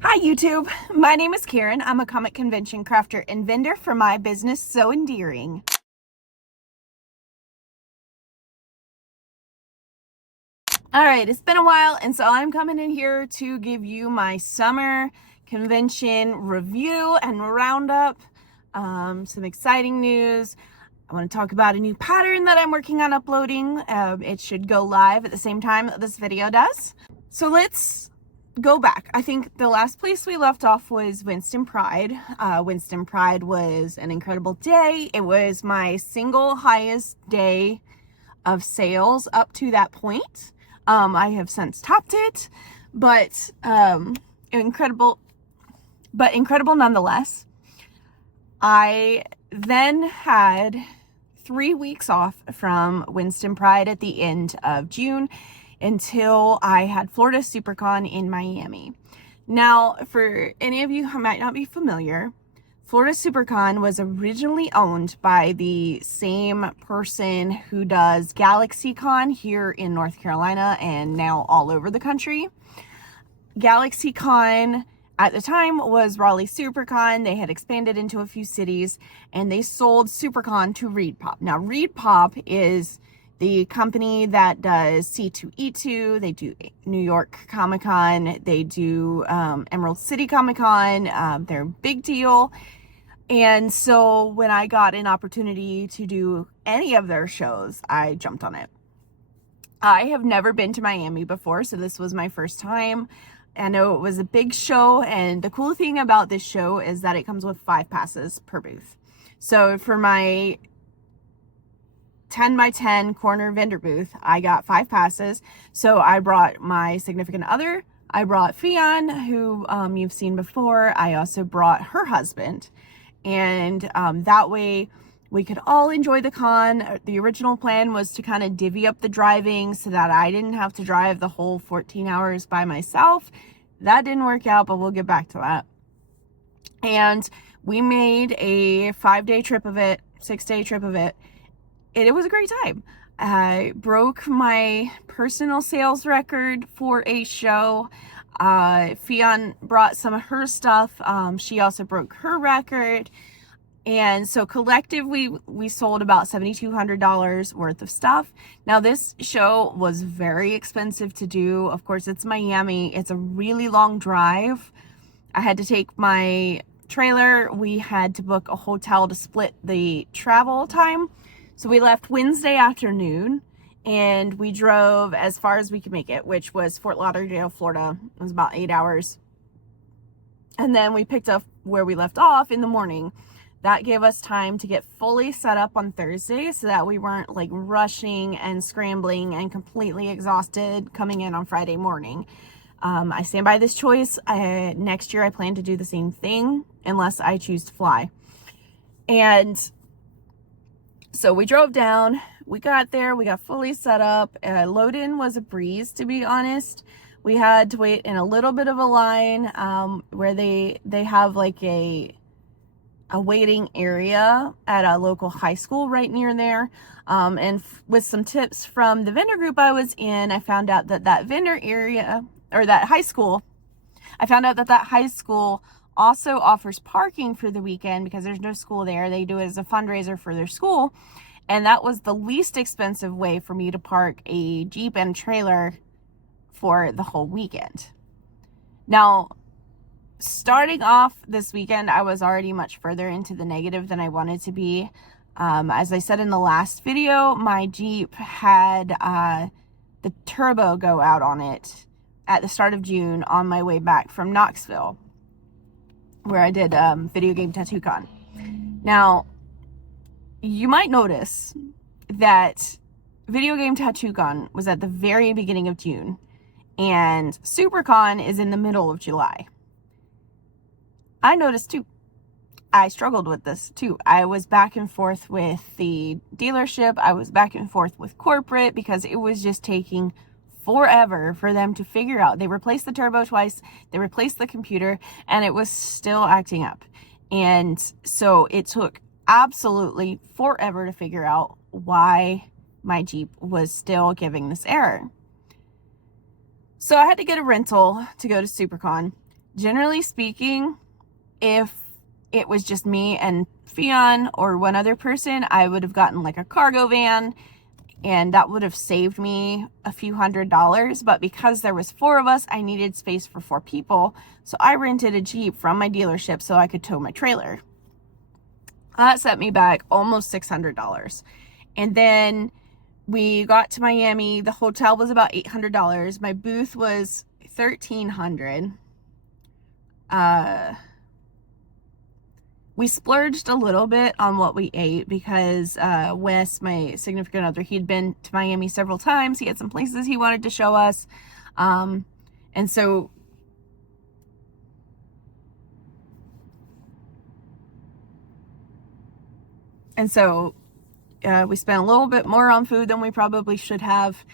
Hi YouTube, my name is Karen. I'm a comic convention crafter and vendor for my business So Endearing. Alright, it's been a while and so I'm coming in here to give you my summer convention review and roundup. Some exciting news. I want to talk about a new pattern that I'm working on uploading. It should go live at the same time that this video does. So let's go back. I think the last place we left off was Winston Pride. Winston Pride was an incredible day. It was my single highest day of sales up to that point. I have since topped it, but incredible nonetheless. I then had 3 weeks off from Winston Pride at the end of June until I had Florida Supercon in Miami. Now, for any of you who might not be familiar, Florida Supercon was originally owned by the same person who does GalaxyCon here in North Carolina and now all over the country. GalaxyCon at the time was Raleigh Supercon. They had expanded into a few cities and they sold Supercon to ReedPop. Now, ReedPop is the company that does C2E2, they do New York Comic Con, they do Emerald City Comic Con, they're a big deal. And so when I got an opportunity to do any of their shows, I jumped on it. I have never been to Miami before, so this was my first time. I know it was a big show, and the cool thing about this show is that it comes with 5 passes per booth. So for my 10 by 10 corner vendor booth, I got 5 passes. So I brought my significant other, I brought Fionn, who you've seen before. I also brought her husband, and that way we could all enjoy the con. The original plan was to kind of divvy up the driving so that I didn't have to drive the whole 14 hours by myself. That didn't work out, but we'll get back to that. And we made a 5-day trip of it, 6-day trip of it. And it was a great time. I broke my personal sales record for a show. Fionn brought some of her stuff. She also broke her record. And so collectively, we sold about $7,200 worth of stuff. Now, this show was very expensive to do. Of course, it's Miami. It's a really long drive. I had to take my trailer. We had to book a hotel to split the travel time. So we left Wednesday afternoon and we drove as far as we could make it, which was Fort Lauderdale, Florida. It was about 8 hours. And then we picked up where we left off in the morning. That gave us time to get fully set up on Thursday so that we weren't like rushing and scrambling and completely exhausted coming in on Friday morning. I stand by this choice. Next year I plan to do the same thing unless I choose to fly. And so we drove down, we got there, we got fully set up. Load-in was a breeze, to be honest. We had to wait in a little bit of a line where they have like a waiting area at a local high school right near there. And with some tips from the vendor group I was in, I found out that that vendor area, or that high school, I found out that that high school also offers parking for the weekend because there's no school there. They do it as a fundraiser for their school. And that was the least expensive way for me to park a Jeep and trailer for the whole weekend. Now, starting off this weekend, I was already much further into the negative than I wanted to be. As I said in the last video, my Jeep had the turbo go out on it at the start of June on my way back from Knoxville, where I did Video Game Tattoo Con. Now, you might notice that Video Game Tattoo Con was at the very beginning of June, and Supercon is in the middle of July. I noticed too. I struggled with this too. I was back and forth with the dealership. I was back and forth with corporate because it was just taking forever for them to figure out. They replaced the turbo twice, they replaced the computer, and it was still acting up. And so it took absolutely forever to figure out why my Jeep was still giving this error. So I had to get a rental to go to Supercon. Generally speaking, if it was just me and Fionn or one other person, I would have gotten like a cargo van, and that would have saved me a few $100s. But because there was 4 of us, I needed space for 4 people. So I rented a Jeep from my dealership so I could tow my trailer. That set me back almost $600. And then we got to Miami. The hotel was about $800. My booth was $1,300. We splurged a little bit on what we ate because Wes, my significant other, he'd been to Miami several times. He had some places he wanted to show us. And so we spent a little bit more on food than we probably should have,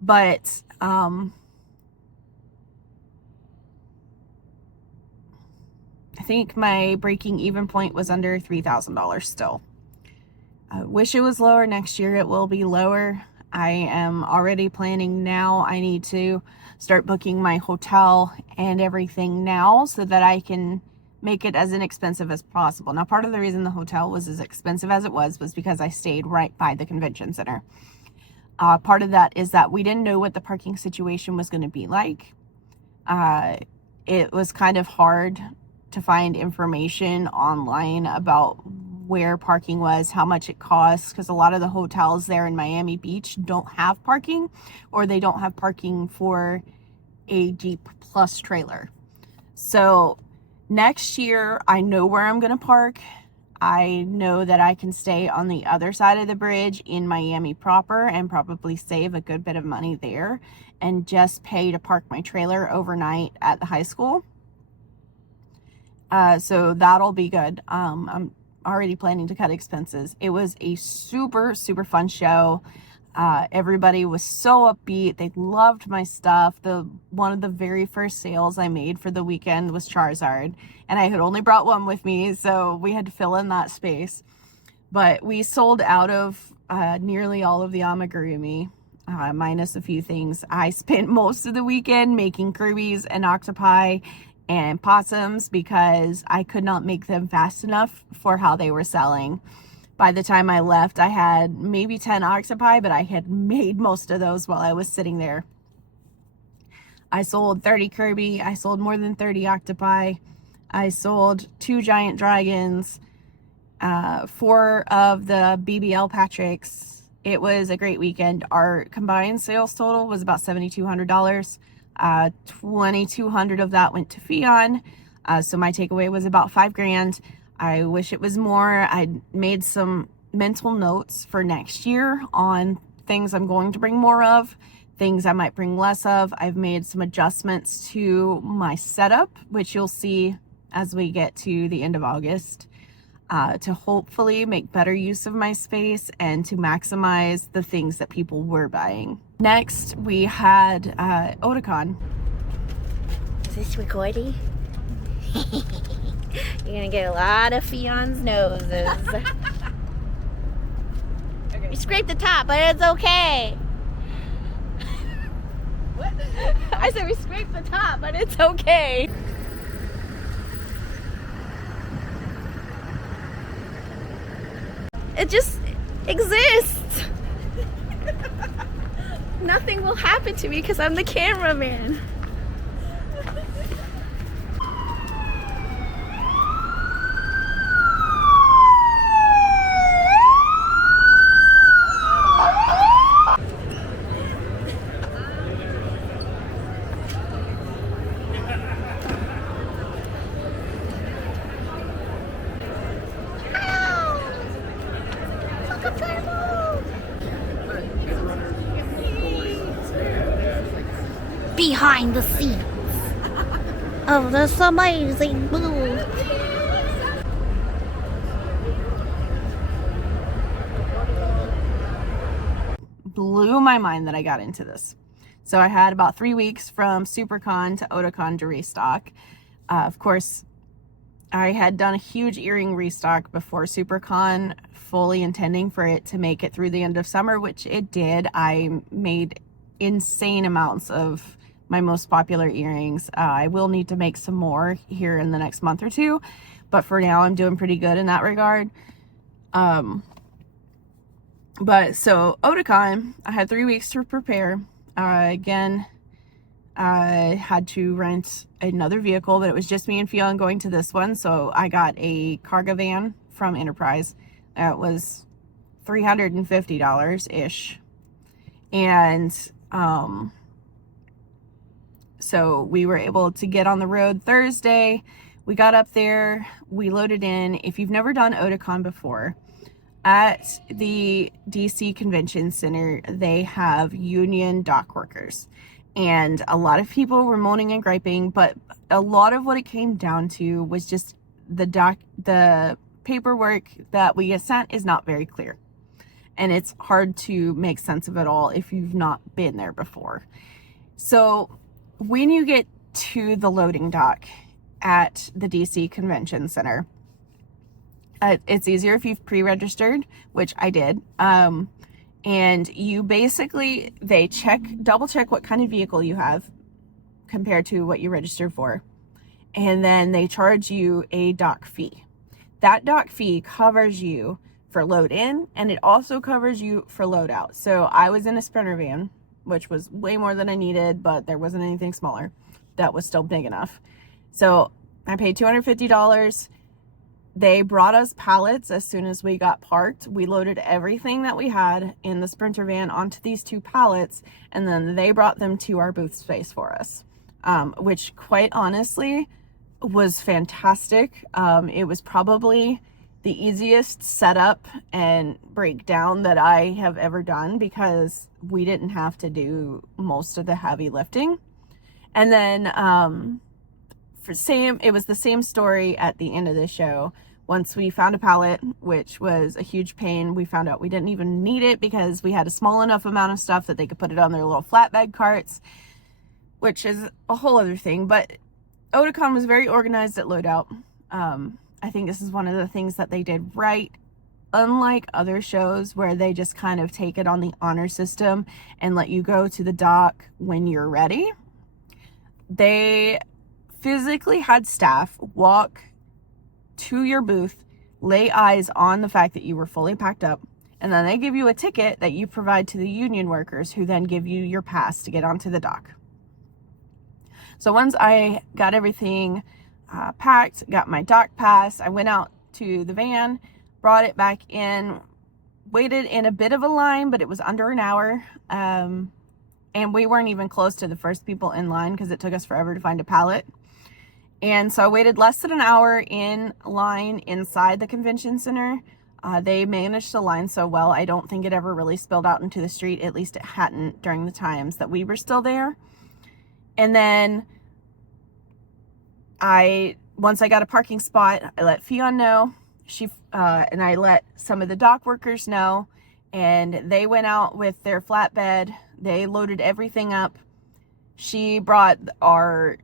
but I think my breaking even point was under $3,000 still. I wish it was lower. Next year it will be lower. I am already planning now. I need to start booking my hotel and everything now so that I can make it as inexpensive as possible. Now, part of the reason the hotel was as expensive as it was because I stayed right by the convention center. Part of that is that we didn't know what the parking situation was going to be like. It was kind of hard to find information online about where parking was, how much it costs, because a lot of the hotels there in Miami Beach don't have parking, or they don't have parking for a Jeep Plus trailer. So next year, I know where I'm going to park. I know that I can stay on the other side of the bridge in Miami proper and probably save a good bit of money there and just pay to park my trailer overnight at the high school. So that'll be good. I'm already planning to cut expenses. It was a super, super fun show. Everybody was so upbeat. They loved my stuff. One of the very first sales I made for the weekend was Charizard, and I had only brought one with me, so we had to fill in that space. But we sold out of nearly all of the amigurumi, minus a few things. I spent most of the weekend making Kirby's and octopi and possums because I could not make them fast enough for how they were selling. By the time I left, I had maybe 10 octopi, but I had made most of those while I was sitting there. I sold 30 Kirby. I sold more than 30 octopi. I sold 2 giant dragons, 4 of the BBL Patricks. It was a great weekend. Our combined sales total was about $7,200. 2,200 of that went to Fionn. So my takeaway was about $5,000. I wish it was more. I made some mental notes for next year on things I'm going to bring more of, things I might bring less of. I've made some adjustments to my setup, which you'll see as we get to the end of August, to hopefully make better use of my space and to maximize the things that people were buying. Next, we had Otakon. Is this recording? You're gonna get a lot of Fionn's noses. Okay. You scraped the top, but it's okay. What? I said we scraped the top, but it's okay. It just exists. Nothing will happen to me because I'm the cameraman. Behind the scenes of this amazing booth. Blew my mind that I got into this. So I had about 3 weeks from Supercon to Otakon to restock. Of course, I had done a huge earring restock before Supercon, fully intending for it to make it through the end of summer, which it did. I made insane amounts of my most popular earrings. I will need to make some more here in the next month or two, but for now I'm doing pretty good in that regard. But so Otakon, I had 3 weeks to prepare. Again, I had to rent another vehicle, but it was just me and Fionn going to this one. So I got a cargo van from Enterprise. It was $350-ish. And so we were able to get on the road Thursday. We got up there, we loaded in. If you've never done Otakon before, at the DC Convention Center, they have union dock workers. And a lot of people were moaning and griping, but a lot of what it came down to was just the paperwork that we get sent is not very clear. And it's hard to make sense of it all if you've not been there before. So when you get to the loading dock at the DC Convention Center, it's easier if you've pre-registered, which I did. And you basically, they double check what kind of vehicle you have compared to what you registered for. And then they charge you a dock fee. That dock fee covers you for load in, and it also covers you for load out. So I was in a Sprinter van, which was way more than I needed, but there wasn't anything smaller that was still big enough. So I paid $250. They brought us pallets as soon as we got parked. We loaded everything that we had in the Sprinter van onto these 2 pallets, and then they brought them to our booth space for us, which quite honestly was fantastic. It was probably the easiest setup and breakdown that I have ever done because we didn't have to do most of the heavy lifting. And then it was the same story at the end of the show. Once we found a pallet, which was a huge pain, we found out we didn't even need it because we had a small enough amount of stuff that they could put it on their little flatbed carts, which is a whole other thing. But Otakon was very organized at loadout. I think this is one of the things that they did right, unlike other shows where they just kind of take it on the honor system and let you go to the dock when you're ready. They physically had staff walk to your booth, lay eyes on the fact that you were fully packed up, and then they give you a ticket that you provide to the union workers, who then give you your pass to get onto the dock. So once I got everything packed, got my dock pass, I went out to the van, brought it back in, waited in a bit of a line, but it was under an hour. And we weren't even close to the first people in line because it took us forever to find a pallet. And so I waited less than an hour in line inside the convention center. They managed the line so well, I don't think it ever really spilled out into the street. At least it hadn't during the times that we were still there. And then once I got a parking spot, I let Fionn know. And I let some of the dock workers know, and they went out with their flatbed. They loaded everything up. She brought our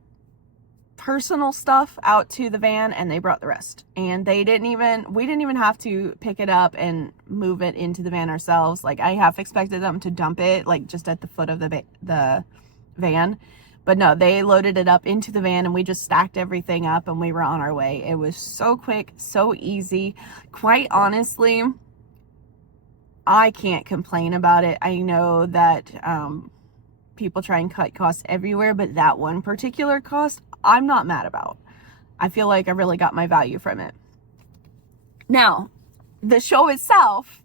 personal stuff out to the van, and they brought the rest. And we didn't even have to pick it up and move it into the van ourselves. Like, I half expected them to dump it like just at the foot of the van. But no, they loaded it up into the van, and we just stacked everything up, and we were on our way. It was so quick, so easy. Quite honestly, I can't complain about it. I know that people try and cut costs everywhere, but that one particular cost, I'm not mad about. I feel like I really got my value from it. Now, the show itself.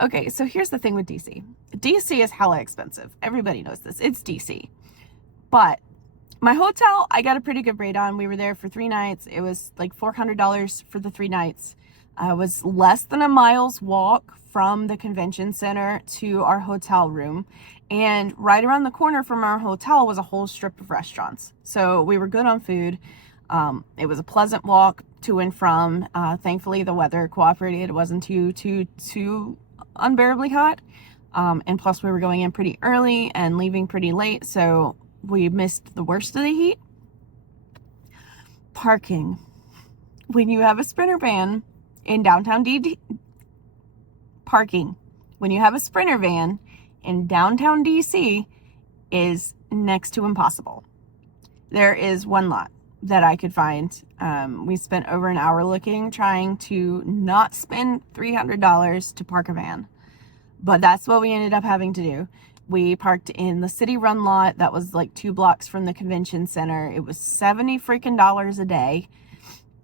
Okay, so here's the thing with DC. DC is hella expensive. Everybody knows this. It's DC. But my hotel, I got a pretty good rate on. We were there for 3 nights. It was like $400 for the 3 nights. It was less than a mile's walk from the convention center to our hotel room. And right around the corner from our hotel was a whole strip of restaurants. So we were good on food. It was a pleasant walk to and from. Thankfully, the weather cooperated. It wasn't too unbearably hot. And plus, we were going in pretty early and leaving pretty late. So we missed the worst of the heat. Parking. When you have a Sprinter van in downtown When you have a Sprinter van in downtown DC is next to impossible. There is one lot that I could find. We spent over an hour looking, trying to not spend $300 to park a van. But that's what we ended up having to do. We parked in the city run lot that was like 2 blocks from the convention center. It was $70 freaking dollars a day.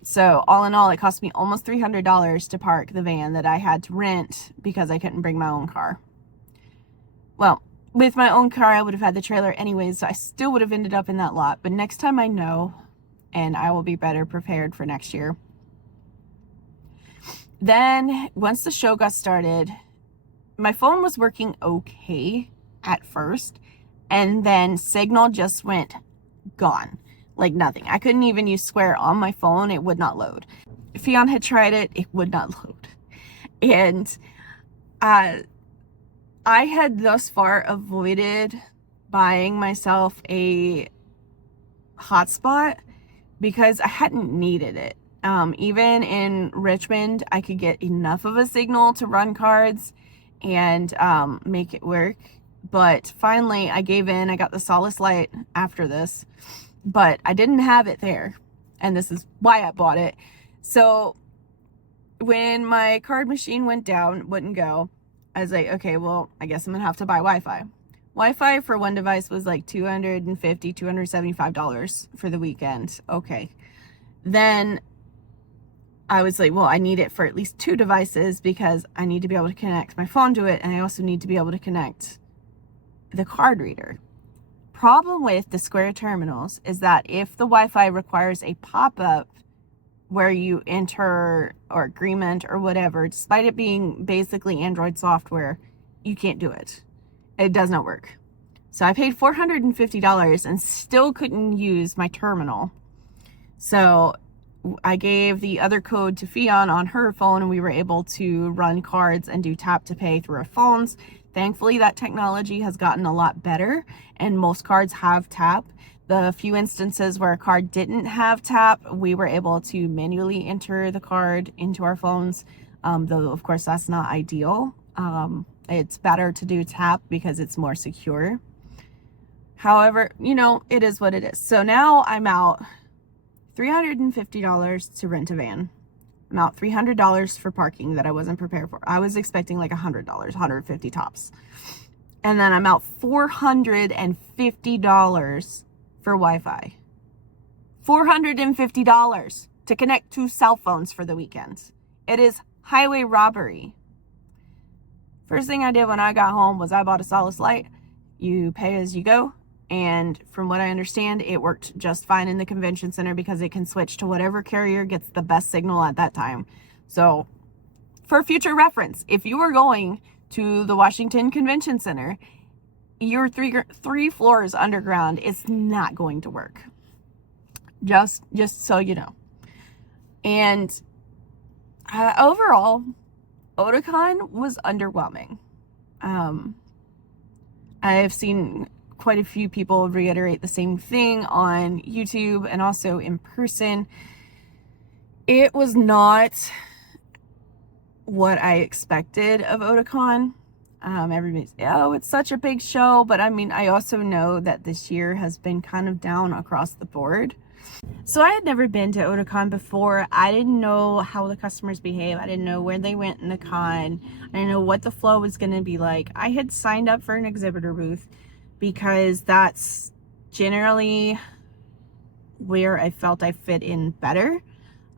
So all in all, it cost me almost $300 to park the van that I had to rent because I couldn't bring my own car. Well, with my own car, I would have had the trailer anyways, so I still would have ended up in that lot. But next time I know, and I will be better prepared for next year. Then once the show got started, my phone was working okay at first, and then signal just went gone, like nothing. I couldn't even use Square on my phone. It would not load. Fion had tried it. It would not load. And I had thus far avoided buying myself a hotspot because I hadn't needed it. Even in Richmond, I could get enough of a signal to run cards and make it work. But finally, I gave in. I got the Solace Light after this, but I didn't have it there. And this is why I bought it. So when my card machine went down, wouldn't go, I was like, okay, well, I guess I'm going to have to buy Wi-Fi. Wi-Fi for one device was like $250, $275 for the weekend. Okay. Then I was like, well, I need it for at least 2 devices because I need to be able to connect my phone to it. And I also need to be able to connect the card reader. Problem with the Square terminals is that if the Wi-Fi requires a pop-up where you enter or agreement or whatever, despite it being basically Android software, you can't do it. It does not work. So I paid $450 and still couldn't use my terminal. So I gave the other code to Fion on her phone, and we were able to run cards and do tap to pay through our phones. Thankfully, that technology has gotten a lot better, and most cards have tap. The few instances where a card didn't have tap, we were able to manually enter the card into our phones, though, of course, that's not ideal. It's better to do tap because it's more secure. However, you know, it is what it is. So now I'm out $350 to rent a van. I'm out $300 for parking that I wasn't prepared for. I was expecting like $100, $150 tops. And then I'm out $450 for Wi-Fi. $450 to connect 2 cell phones for the weekend. It is highway robbery. First thing I did when I got home was I bought a Solace Light. You pay as you go. And from what I understand, it worked just fine in the convention center because it can switch to whatever carrier gets the best signal at that time. So for future reference, if you are going to the Washington Convention Center, your three floors underground is not going to work. Just so you know. And overall, Otakon was underwhelming. I've seen quite a few people reiterate the same thing on YouTube and also in person. It was not what I expected of Otakon. Everybody's, oh, it's such a big show, but I mean, I also know that this year has been kind of down across the board. So I had never been to Otakon before. I didn't know how the customers behave. I didn't know where they went in the con. I didn't know what the flow was going to be like. I had signed up for an exhibitor booth because that's generally where I felt I fit in better.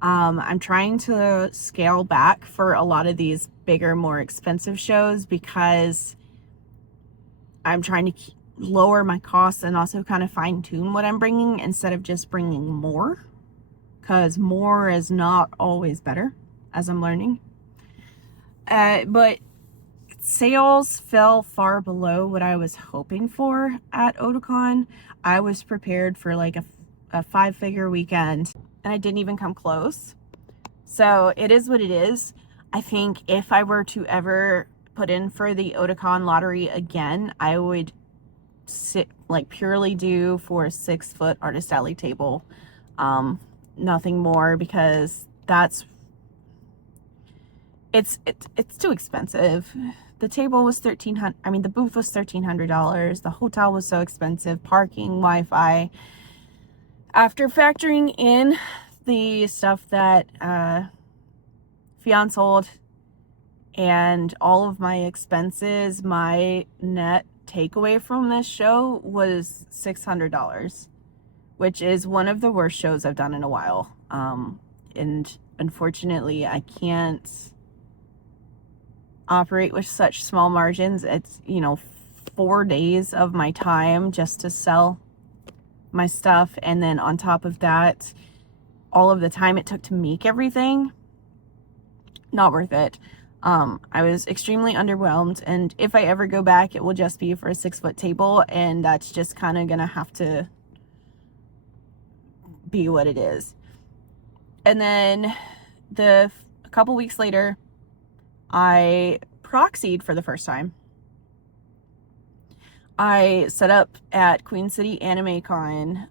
I'm trying to scale back for a lot of these bigger, more expensive shows because I'm trying to lower my costs and also kind of fine tune what I'm bringing instead of just bringing more, because more is not always better, as I'm learning. But sales fell far below what I was hoping for at Otakon. I was prepared for like a 5-figure weekend, and I didn't even come close. So it is what it is. I think if I were to ever put in for the Otakon lottery again, I would purely do for a 6-foot artist alley table, nothing more, because it's too expensive. The table was $1,300. I mean, the booth was $1,300. The hotel was so expensive. Parking, Wi-Fi. After factoring in the stuff that Fionn sold and all of my expenses, my net takeaway from this show was $600, which is one of the worst shows I've done in a while. And unfortunately, I can't operate with such small margins. It's, 4 days of my time just to sell my stuff, and then on top of that, all of the time it took to make everything. Not worth it. I was extremely underwhelmed, and if I ever go back, it will just be for a 6-foot table, and that's just kind of gonna have to be what it is. And then a couple weeks later, I proxied for the first time. I set up at Queen City Anime Con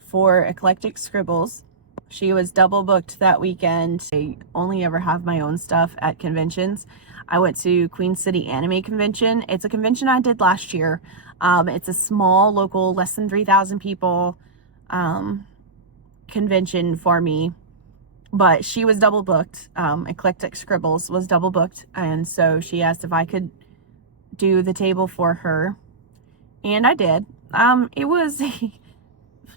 for Eclectic Scribbles. She was double booked that weekend. I only ever have my own stuff at conventions. I went to Queen City Anime Convention. It's a convention I did last year. It's a small, local, less than 3,000 people convention for me. But she was double booked. Eclectic Scribbles was double booked. And so she asked if I could do the table for her. And I did. It was a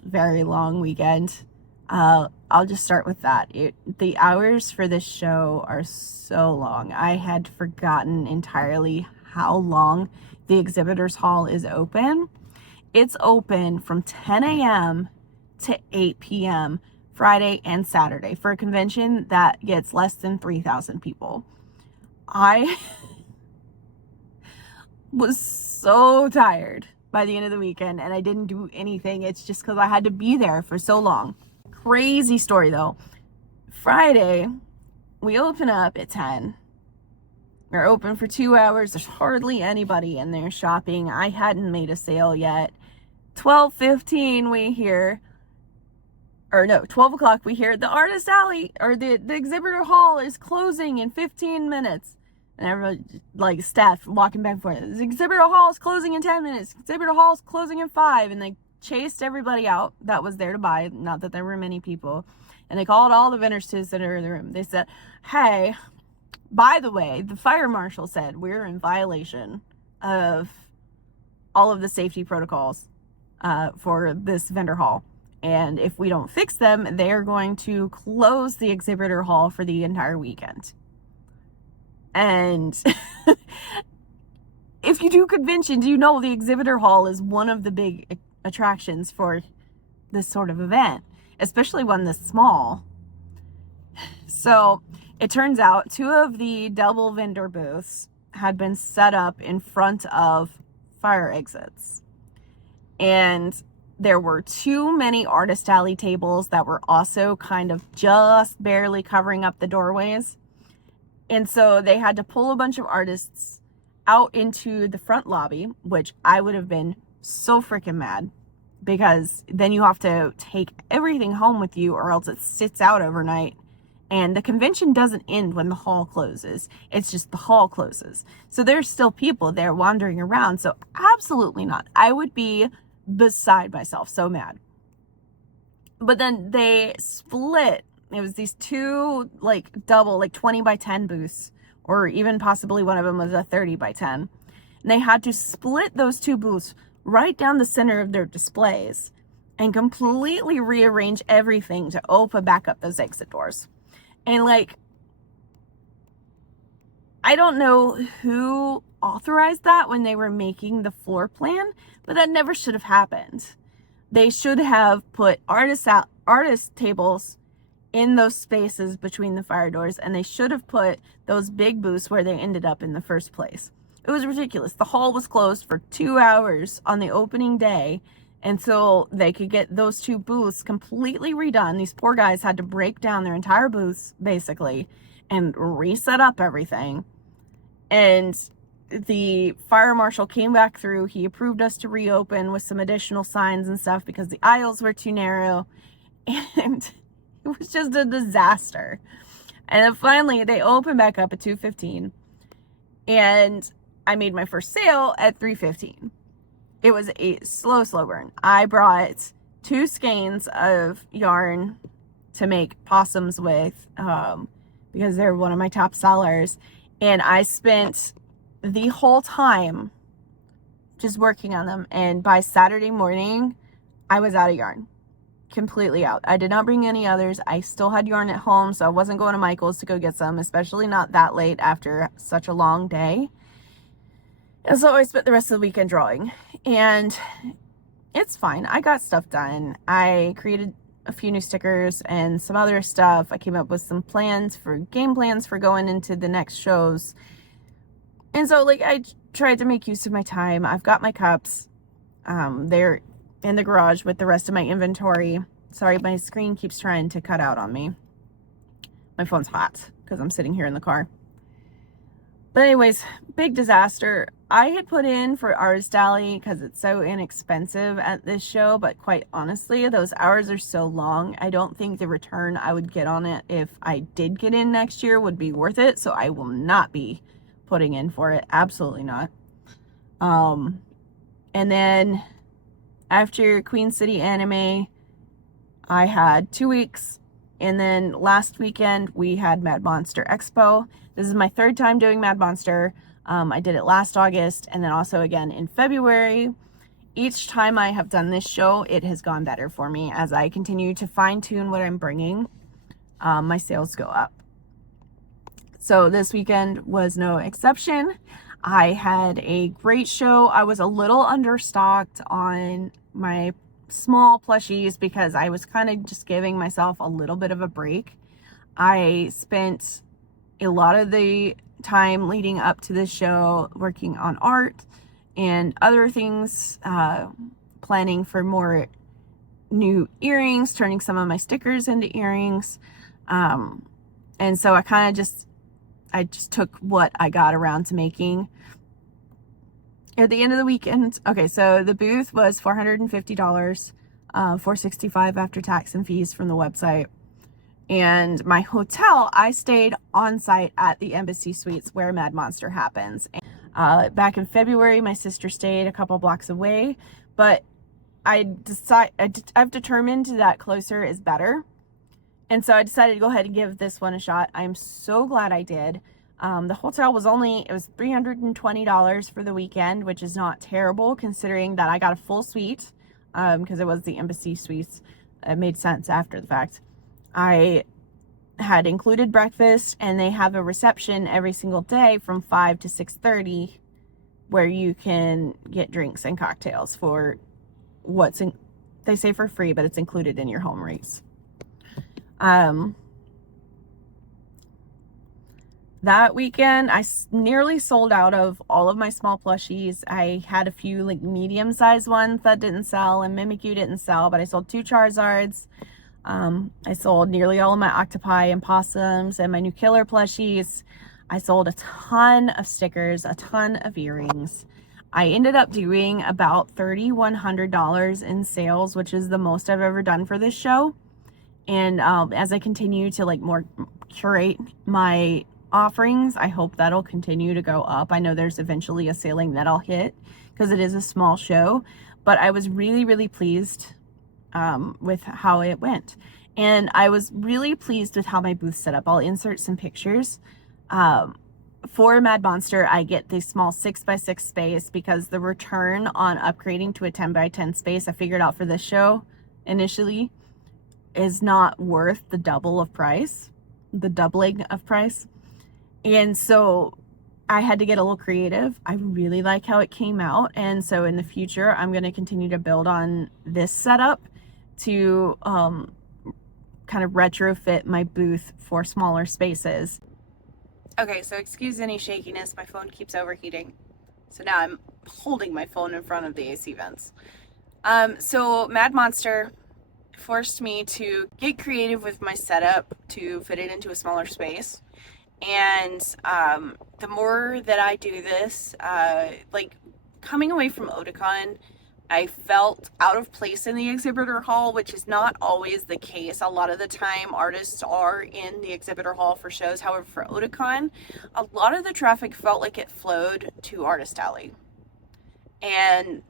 very long weekend. I'll just start with that. The hours for this show are so long. I had forgotten entirely how long the exhibitors hall is open. It's open from 10 a.m. to 8 p.m. Friday and Saturday for a convention that gets less than 3,000 people. I was so tired by the end of the weekend, and I didn't do anything. It's just because I had to be there for so long. Crazy story though. Friday, we open up at 10. We're open for 2 hours. There's hardly anybody in there shopping. I hadn't made a sale yet. 12:15 we hear, or no, 12 o'clock we hear the artist alley or the exhibitor hall is closing in 15 minutes. And everybody, like staff walking back and forth. The exhibitor hall is closing in 10 minutes. Exhibitor hall is closing in 5. And they chased everybody out that was there to buy. Not that there were many people. And they called all the vendors to sit in the room. They said, hey, by the way, the fire marshal said we're in violation of all of the safety protocols for this vendor hall. And if we don't fix them, they're going to close the exhibitor hall for the entire weekend. And if you do conventions, you know the exhibitor hall is one of the big attractions for this sort of event, especially one this small. So it turns out 2 of the double vendor booths had been set up in front of fire exits. And there were too many artist alley tables that were also kind of just barely covering up the doorways. And so they had to pull a bunch of artists out into the front lobby, which I would have been so freaking mad, because then you have to take everything home with you or else it sits out overnight. And the convention doesn't end when the hall closes. It's just the hall closes. So there's still people there wandering around. So absolutely not. I would be beside myself, so mad. But then they split. It was these 2 double 20 by 10 booths, or even possibly one of them was a 30 by 10. And they had to split those 2 booths right down the center of their displays and completely rearrange everything to open back up those exit doors. And I don't know who authorized that when they were making the floor plan, but that never should have happened. They should have put artist tables in those spaces between the fire doors, and they should have put those big booths where they ended up in the first place. It was ridiculous. The hall was closed for 2 hours on the opening day until they could get those 2 booths completely redone. These poor guys had to break down their entire booths, basically, and reset up everything. And the fire marshal came back through. He approved us to reopen with some additional signs and stuff because the aisles were too narrow. And it was just a disaster. And then finally they opened back up at 2:15, and I made my first sale at 3:15. It was a slow burn. I brought 2 skeins of yarn to make possums with, because they're one of my top sellers. And I spent the whole time just working on them. And by Saturday morning, I was out of yarn. Completely out. I did not bring any others. I still had yarn at home, so I wasn't going to Michael's to go get some, especially not that late after such a long day. And so I spent the rest of the weekend drawing. And it's fine. I got stuff done. I created a few new stickers and some other stuff. I came up with some game plans for going into the next shows. And so, like, I tried to make use of my time. I've got my cups. They're in the garage with the rest of my inventory. Sorry, my screen keeps trying to cut out on me. My phone's hot because I'm sitting here in the car. But anyways, big disaster. I had put in for Artist Dally because it's so inexpensive at this show, but quite honestly, those hours are so long. I don't think the return I would get on it if I did get in next year would be worth it. So I will not be putting in for it. Absolutely not. And then after Queen City Anime, I had 2 weeks. And then last weekend, we had Mad Monster Expo. This is my 3rd time doing Mad Monster. I did it last August and then also again in February. Each time I have done this show, it has gone better for me as I continue to fine-tune what I'm bringing. My sales go up. So this weekend was no exception. I had a great show. I was a little understocked on my small plushies because I was kind of just giving myself a little bit of a break. I spent a lot of the time leading up to this show working on art and other things, planning for more new earrings, turning some of my stickers into earrings. And so I just took what I got around to making. At the end of the weekend, okay, so the booth was $450, $465 after tax and fees from the website. And my hotel, I stayed on site at the Embassy Suites where Mad Monster happens. Back in February, my sister stayed a couple blocks away, but I've determined that closer is better. And so I decided to go ahead and give this one a shot. I'm so glad I did. The hotel was $320 for the weekend, which is not terrible considering that I got a full suite, because it was the Embassy Suites. It made sense after the fact. I had included breakfast, and they have a reception every single day from 5 to 6:30 where you can get drinks and cocktails for they say for free, but it's included in your home rates. That weekend, I nearly sold out of all of my small plushies. I had a few like medium-sized ones that didn't sell, and Mimikyu didn't sell, but I sold 2 Charizards. I sold nearly all of my octopi and possums and my new killer plushies. I sold a ton of stickers, a ton of earrings. I ended up doing about $3,100 in sales, which is the most I've ever done for this show. And as I continue to like more curate my offerings, I hope that'll continue to go up. I know there's eventually a ceiling that I'll hit because it is a small show, but I was really, really pleased with how it went. And I was really pleased with how my booth set up. I'll insert some pictures. For Mad Monster, I get the small 6x6 space because the return on upgrading to a 10x10 space, I figured out for this show initially, is not worth the doubling of price. And so I had to get a little creative. I really like how it came out. And so in the future, I'm going to continue to build on this setup to kind of retrofit my booth for smaller spaces. Okay, so excuse any shakiness. My phone keeps overheating. So now I'm holding my phone in front of the AC vents. So Mad Monster forced me to get creative with my setup to fit it into a smaller space. And the more that I do this, like coming away from Otakon, I felt out of place in the exhibitor hall, which is not always the case. A lot of the time, artists are in the exhibitor hall for shows. However, for Otakon, a lot of the traffic felt like it flowed to Artist Alley. And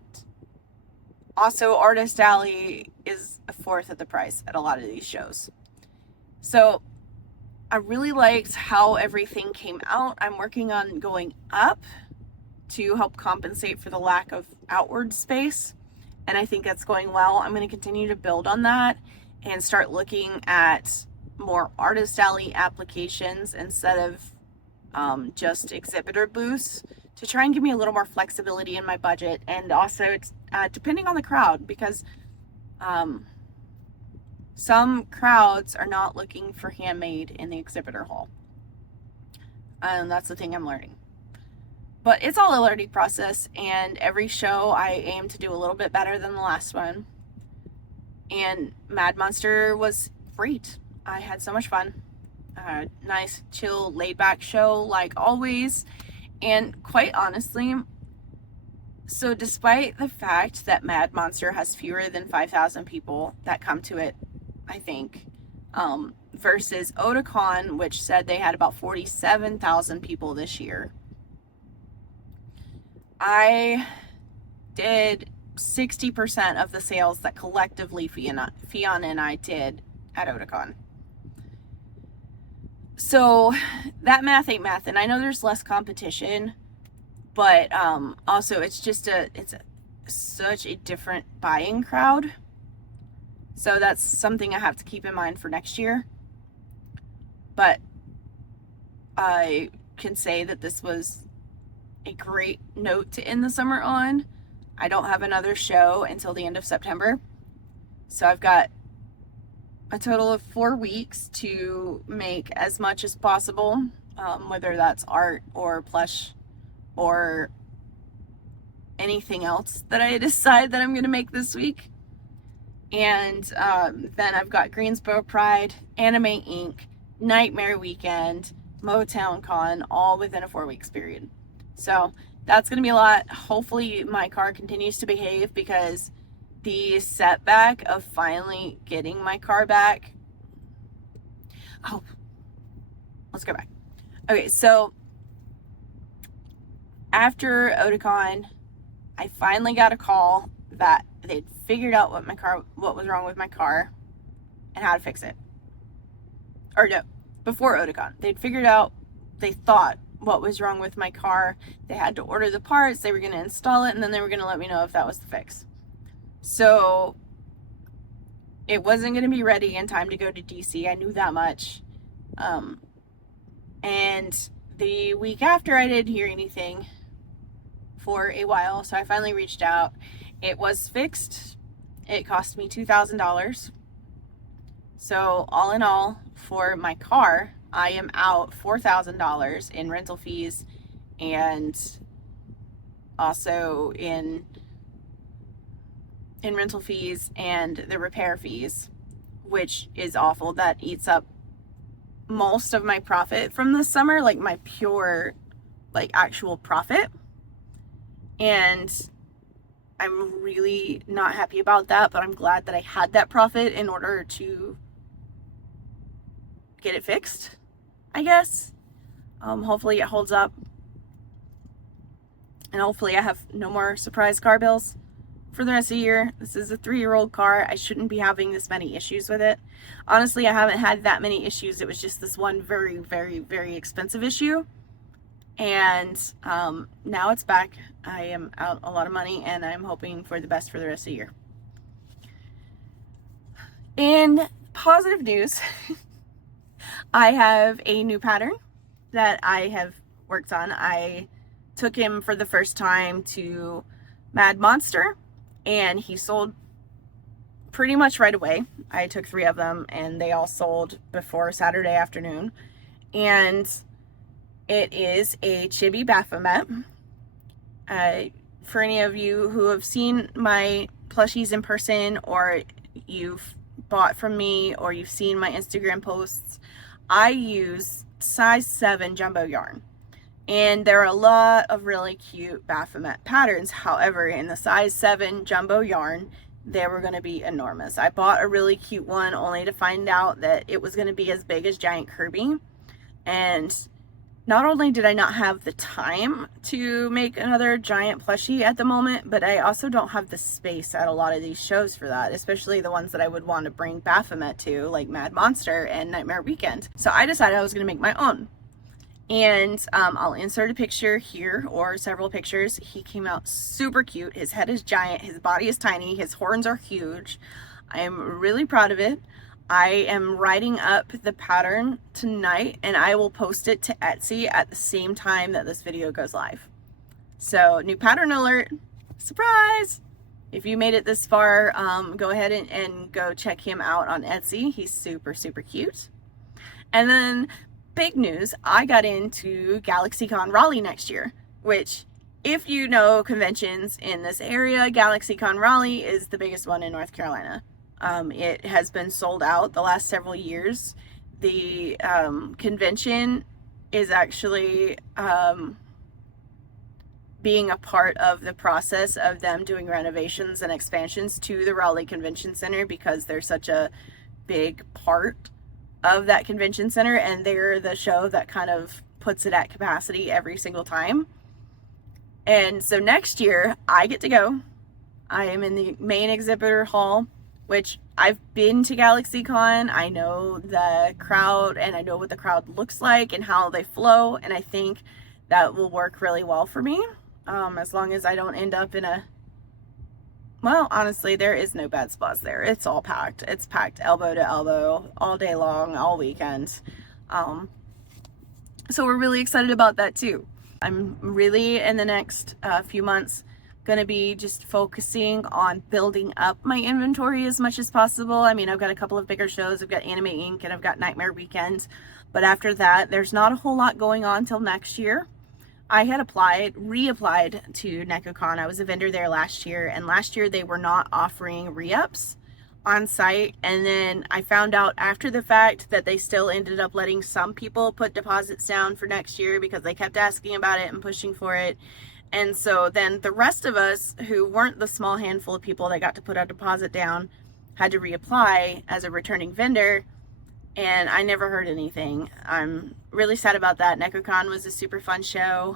also, Artist Alley is a fourth of the price at a lot of these shows. So I really liked how everything came out. I'm working on going up to help compensate for the lack of outward space, and I think that's going well. I'm going to continue to build on that and start looking at more Artist Alley applications instead of just exhibitor booths, to try and give me a little more flexibility in my budget, and also depending on the crowd, because some crowds are not looking for handmade in the exhibitor hall, and that's the thing I'm learning. But it's all a learning process, and every show I aim to do a little bit better than the last one. And Mad Monster was great. I had so much fun. Nice, chill, laid-back show like always. And quite honestly, so despite the fact that Mad Monster has fewer than 5,000 people that come to it, I think, versus Otakon, which said they had about 47,000 people this year, I did 60% of the sales that collectively Fiona and I did at Otakon. So that math ain't math, and I know there's less competition, but also it's such a different buying crowd. So that's something I have to keep in mind for next year. But I can say that this was a great note to end the summer on. I don't have another show until the end of September. So I've got a total of 4 weeks to make as much as possible, whether that's art or plush or anything else that I decide that I'm going to make this week. And then I've got Greensboro Pride, Anime Inc., Nightmare Weekend, Motown Con, all within a 4 weeks period. So that's going to be a lot. Hopefully my car continues to behave, because the setback of finally getting my car back. Oh, let's go back. Okay, so after Otakon, I finally got a call that they'd figured out what was wrong with my car and how to fix it. Or no, before Otakon, they thought what was wrong with my car. They had to order the parts, they were going to install it, and then they were going to let me know if that was the fix. So it wasn't going to be ready in time to go to DC. I knew that much. And the week after, I didn't hear anything for a while, so I finally reached out. It was fixed. It cost me $2,000. So all in all, for my car, I am out $4,000 in rental fees, and also in rental fees and the repair fees, which is awful. That eats up most of my profit from this summer, like my pure, like actual profit. And I'm really not happy about that, but I'm glad that I had that profit in order to get it fixed, I guess. Hopefully it holds up, and hopefully I have no more surprise car bills for the rest of the year. This is a 3-year-old car. I shouldn't be having this many issues with it. Honestly, I haven't had that many issues. It was just this one very, very, very expensive issue. And now it's back. I am out a lot of money, and I'm hoping for the best for the rest of the year. In positive news, I have a new pattern that I have worked on. I took him for the first time to Mad Monster, and he sold pretty much right away. I took 3 of them, and they all sold before Saturday afternoon. And it is a chibi Baphomet. For any of you who have seen my plushies in person, or you've bought from me, or you've seen my Instagram posts, I use size 7 jumbo yarn. And there are a lot of really cute Baphomet patterns. However, in the size 7 jumbo yarn, they were going to be enormous. I bought a really cute one only to find out that it was going to be as big as Giant Kirby. And not only did I not have the time to make another giant plushie at the moment, but I also don't have the space at a lot of these shows for that, especially the ones that I would want to bring Baphomet to, like Mad Monster and Nightmare Weekend. So I decided I was going to make my own. And I'll insert a picture here, or several pictures. He came out super cute. His head is giant, his body is tiny, his horns are huge. I am really proud of it. I am writing up the pattern tonight, and I will post it to Etsy at the same time that this video goes live. So, new pattern alert, surprise! If you made it this far, go ahead and go check him out on Etsy. He's super, super cute. And then, big news, I got into GalaxyCon Raleigh next year, which, if you know conventions in this area, GalaxyCon Raleigh is the biggest one in North Carolina. It has been sold out the last several years. The convention is actually being a part of the process of them doing renovations and expansions to the Raleigh Convention Center, because they're such a big part of that convention center, and they're the show that kind of puts it at capacity every single time. And so next year I get to go. I am in the main exhibitor hall, which I've been to GalaxyCon. I know the crowd, and I know what the crowd looks like and how they flow, and I think that will work really well for me, as long as I don't end up in a, well, honestly, there is no bad spots there. It's all packed. It's packed elbow to elbow all day long, all weekend. So we're really excited about that too. I'm really, in the next few months, going to be just focusing on building up my inventory as much as possible. I mean, I've got a couple of bigger shows. I've got Anime Inc. and I've got Nightmare Weekend. But after that, there's not a whole lot going on till next year. I had reapplied to NecoCon. I was a vendor there last year, and last year they were not offering re-ups on site. And then I found out after the fact that they still ended up letting some people put deposits down for next year because they kept asking about it and pushing for it. And so then the rest of us, who weren't the small handful of people that got to put a deposit down, had to reapply as a returning vendor, and I never heard anything. I'm really sad about that. NecoCon was a super fun show.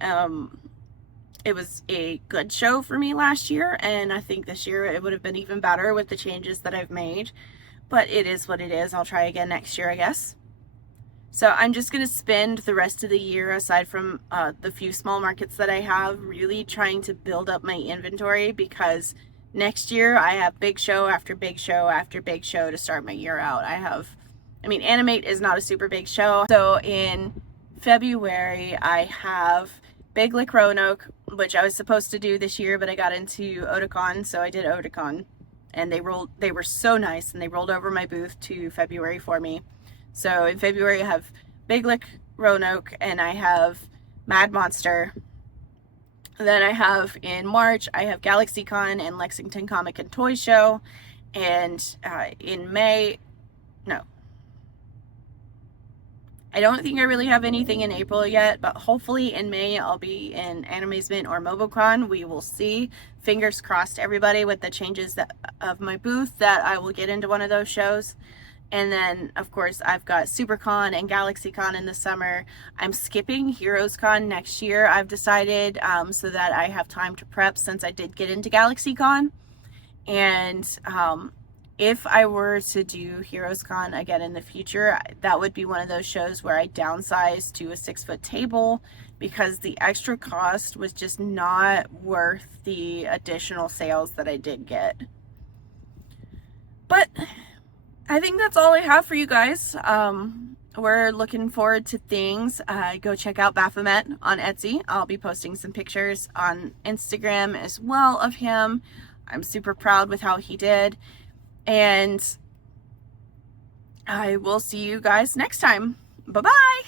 It was a good show for me last year, and I think this year it would have been even better with the changes that I've made. But it is what it is. I'll try again next year, I guess. So I'm just going to spend the rest of the year, aside from the few small markets that I have, really trying to build up my inventory, because next year I have big show after big show after big show to start my year out. Animate is not a super big show. So in February I have Big Lick Roanoke, which I was supposed to do this year, but I got into Otakon, so I did Otakon. And they were so nice, and they rolled over my booth to February for me. So in February I have Big Lick Roanoke, and I have Mad Monster. Then I have in March, I have GalaxyCon and Lexington Comic and Toy Show. And in May, no. I don't think I really have anything in April yet, but hopefully in May I'll be in Animazement or MoboCon. We will see. Fingers crossed, everybody, with the changes of my booth, that I will get into one of those shows. And then, of course, I've got Supercon and GalaxyCon in the summer. I'm skipping HeroesCon next year, I've decided, so that I have time to prep, since I did get into GalaxyCon. And if I were to do HeroesCon again in the future, that would be one of those shows where I downsize to a 6-foot table, because the extra cost was just not worth the additional sales that I did get. But I think that's all I have for you guys. We're looking forward to things. Go check out Baphomet on Etsy. I'll be posting some pictures on Instagram as well of him. I'm super proud with how he did. And I will see you guys next time. Bye-bye.